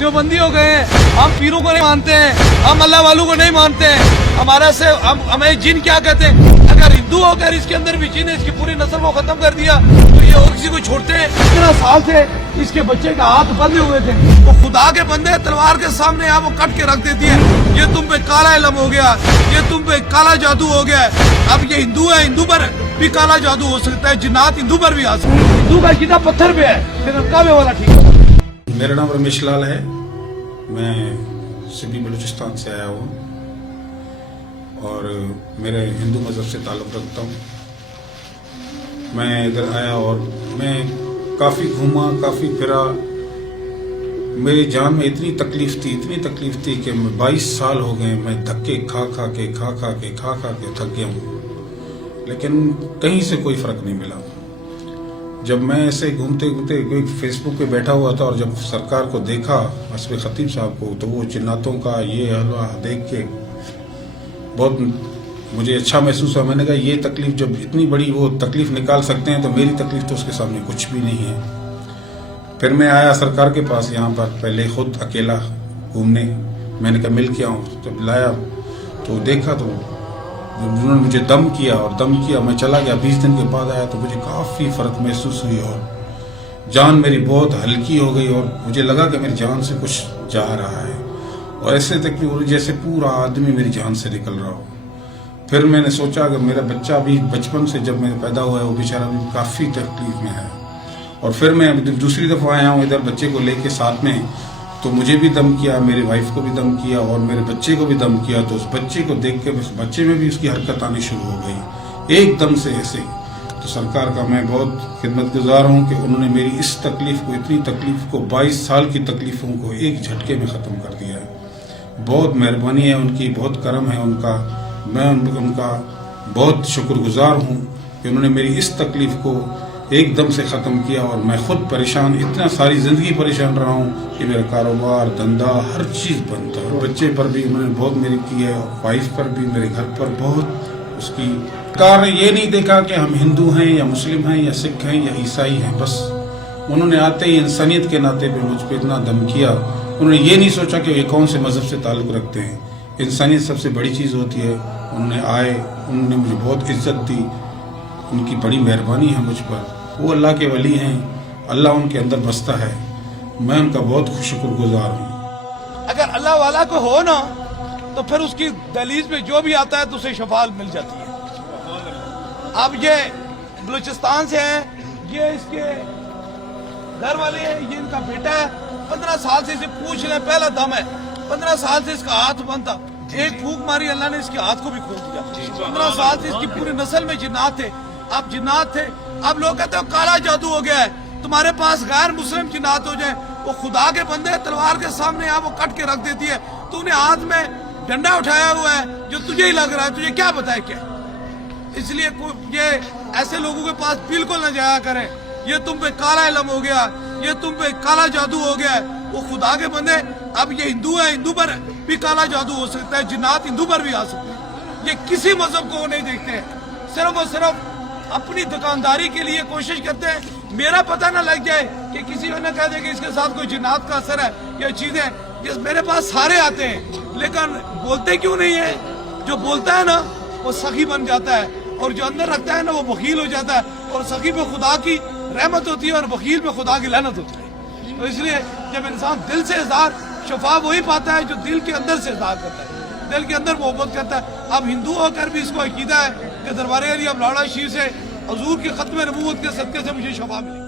देवबंदी हो गए हैं, हम पीरों को नहीं मानते हैं, हम अल्लाह वालों को नहीं मानते हैं, हमारा से हमें जिन क्या कहते हैं। अगर हिंदू होकर इसके अंदर भी जिन इसकी पूरी नस्ल को खत्म कर दिया तो ये और किसी को छोड़ते हैं। 15 साल से इसके बच्चे का हाथ बंधे हुए थे, वो खुदा के बंदे तलवार के सामने यहाँ वो कट के रख देती है। ये तुम पे काला इलम हो गया, ये तुम पे काला जादू हो गया। अब ये हिंदू है, हिंदू पर भी काला जादू हो सकता है, जिन्नात हिंदू पर भी आ सकता है। हिंदू का कीदा पत्थर पे है, फिर काबे वाला ठीक है। मेरा नाम रमेश लाल है, मैं सिंधी बलूचिस्तान से आया हूँ और मेरे हिंदू मज़हब से ताल्लुक़ रखता हूँ। मैं इधर आया और मैं काफ़ी घूमा, काफ़ी फिरा। मेरी जान में इतनी तकलीफ़ थी कि मैं 22 साल हो गए, मैं धक्के खा खा के थक गया हूँ, लेकिन कहीं से कोई फ़र्क नहीं मिला। जब मैं ऐसे घूमते कोई फेसबुक पे बैठा हुआ था और जब सरकार को देखा, असफ़ खतीब साहब को, तो वो जिन्नातों का ये हलवा देख के बहुत मुझे अच्छा महसूस हुआ। मैंने कहा ये तकलीफ़ जब इतनी बड़ी वो तकलीफ़ निकाल सकते हैं तो मेरी तकलीफ़ तो उसके सामने कुछ भी नहीं है। फिर मैं आया सरकार के पास यहाँ पर, पहले खुद अकेला घूमने। मैंने कहा मिल के आऊँ, जब लाया तो देखा तो उन्होंने मुझे दम किया, मैं चला गया। 20 दिन के बाद आया तो मुझे काफ़ी फ़र्क महसूस हुई और जान मेरी बहुत हल्की हो गई और मुझे लगा कि मेरी जान से कुछ जा रहा है और ऐसे तक जैसे पूरा आदमी मेरी जान से निकल रहा हो। फिर मैंने सोचा कि मेरा बच्चा भी बचपन से जब मैं पैदा हुआ है वो बेचारा भी काफ़ी तकलीफ में है और फिर मैं दूसरी दफ़ा आया हूँ इधर बच्चे को लेके साथ में, तो मुझे भी दम किया, मेरी वाइफ को भी दम किया और मेरे बच्चे को भी दम किया। तो उस बच्चे को देख के उस बच्चे में भी उसकी हरकत आनी शुरू हो गई एकदम से ऐसे। तो सरकार का मैं बहुत खिदमतगुजार हूँ कि उन्होंने मेरी इस तकलीफ़ को, इतनी तकलीफ़ को, 22 साल की तकलीफ़ों को एक झटके में ख़त्म कर दिया है। बहुत मेहरबानी है उनकी, बहुत करम है उनका। मैं उनका बहुत शुक्रगुजार हूँ कि उन्होंने मेरी इस तकलीफ़ को एकदम से ख़त्म किया और मैं खुद परेशान, इतना सारी ज़िंदगी परेशान रहा हूँ कि मेरा कारोबार, धंधा, हर चीज़ बंद था। बच्चे पर भी उन्होंने बहुत मेरी की है, वाइफ पर भी, मेरे घर पर बहुत उसकी। सरकार ने ये नहीं देखा कि हम हिंदू हैं या मुस्लिम हैं या सिख हैं या ईसाई हैं, बस उन्होंने आते ही इंसानियत के नाते पे मुझ पर इतना दम किया। उन्होंने ये नहीं सोचा कि ये कौन से मज़हब से ताल्लुक़ रखते हैं। इंसानियत सबसे बड़ी चीज़ होती है। उन्होंने आए, उन्होंने मुझे बहुत इज्जत दी, उनकी बड़ी मेहरबानी है मुझ पर। वो अल्लाह के वली हैं, अल्लाह उनके अंदर बसता है। मैं उनका बहुत शुक्रगुजार हूँ। अगर अल्लाह वाला को हो ना तो फिर उसकी दहलीज में जो भी आता है तो उसे शफाअत मिल जाती है। अब ये बलूचिस्तान से है, ये इसके घर वाले हैं, ये इनका बेटा है। 15 साल से इसे पूछ लें, पहला दम है। 15 साल से इसका हाथ बंद था, एक फूंक मारी अल्लाह ने इसके हाथ को भी खोल दिया। 15 साल से इसकी पूरी नस्ल में जिन्नात थे। अब जिन्नात थे, अब लोग कहते हो काला जादू हो गया है, तुम्हारे पास गैर मुस्लिम जिन्नात हो जाए, वो खुदा के बंदे तलवार के सामने यहाँ वो कट के रख देती है। तूने हाथ में डंडा उठाया हुआ है जो तुझे ही लग रहा है, तुझे क्या बताए क्या। इसलिए ये ऐसे लोगों के पास बिल्कुल न जाया करें। ये तुम पे काला इलम हो गया, ये तुम पे काला जादू हो गया है, वो खुदा के बंदे। अब ये हिंदू है, हिंदू पर भी काला जादू हो सकता है, जिन्नात हिंदू पर भी आ सकते हैं। ये किसी मजहब को वो नहीं देखते हैं, सिर्फ और सिर्फ अपनी दुकानदारी के लिए कोशिश करते हैं। मेरा पता ना लग जाए कि किसी को न कह दे कि इसके साथ कोई जिन्नात का असर है। ये चीजें जिस मेरे पास सारे आते हैं, लेकिन बोलते क्यों नहीं है। जो बोलता है ना वो सखी बन जाता है और जो अंदर रखता है ना वो वकील हो जाता है। और सखी पे खुदा की रहमत होती है और वकील पे खुदा की लानत होती है। तो इसलिए जब इंसान दिल से इज़हार शफा वही पाता है जो दिल के अंदर से इज़हार करता है, दिल के अंदर मोहब्बत करता है। अब हिंदू होकर भी इसको अकीदा है कि दरबार अली अब लाड़ा शीर से हजूर के खत्म नबूवत के सदक़े से मुझे शफा मिली।